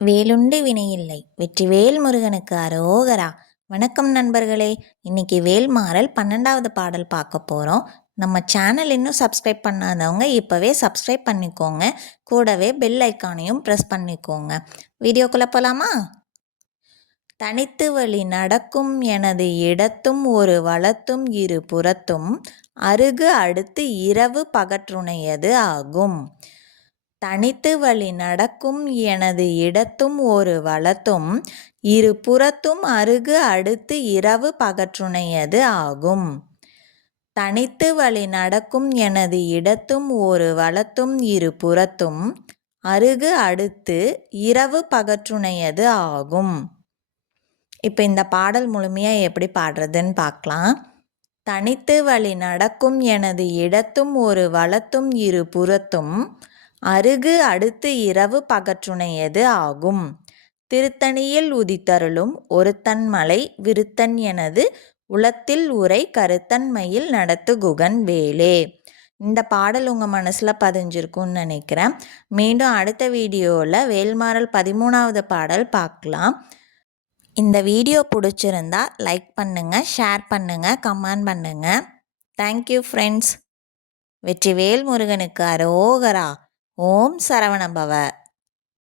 வேலுண்டு வினையில்லை. வெற்றிவேல் முருகனுக்கு அரோகரா. வணக்கம் நண்பர்களே. இன்னைக்கு வேல்மாறல் 12வது பாடல் பார்க்க போகிறோம். நம்ம சேனல் இன்னும் சப்ஸ்கிரைப் பண்ணாதவங்க இப்போவே சப்ஸ்கிரைப் பண்ணிக்கோங்க. கூடவே பெல் ஐக்கானையும் ப்ரெஸ் பண்ணிக்கோங்க. வீடியோக்குள்ளே போகலாமா? தனித்து வழி நடக்கும் எனது இடத்தும் ஒரு வலத்தும் இரு புறத்தும் அருகு அடுத்து இரவு பகற்றுணையது ஆகும். தனித்து வழி நடக்கும் எனது இடத்தும் ஒரு வலத்தும் இரு புறத்தும் அருகு அடுத்து இரவு பகற்றுணையது ஆகும். தனித்து வழி நடக்கும் எனது இடத்தும் ஒரு வலத்தும் இரு புறத்தும் அருகு அடுத்து இரவு பகற்றுணையது ஆகும். இப்போ இந்த பாடல் முழுமையாக எப்படி பாடுறதுன்னு பார்க்கலாம். தனித்து வழி நடக்கும் எனது இடத்தும் ஒரு வலத்தும் இரு புறத்தும் அருகு அடுத்து இரவு பகற்றுணையது ஆகும். திருத்தணியில் உதித்தருளும் ஒருத்தன் மலை விருத்தன் எனது உளத்தில் உரை கருத்தன்மையில் நடத்து குகன் வேலே. இந்த பாடல் உங்கள் மனசில் பதிஞ்சிருக்கும்னு நினைக்கிறேன். மீண்டும் அடுத்த வீடியோவில் வேல்மாறல் 13வது பாடல் பார்க்கலாம். இந்த வீடியோ பிடிச்சிருந்தா லைக் பண்ணுங்கள், ஷேர் பண்ணுங்கள், கமெண்ட் பண்ணுங்கள். Thank you friends. வெற்றிவேல் முருகனுக்கு அரோகரா. ஓம் சரவணபவ.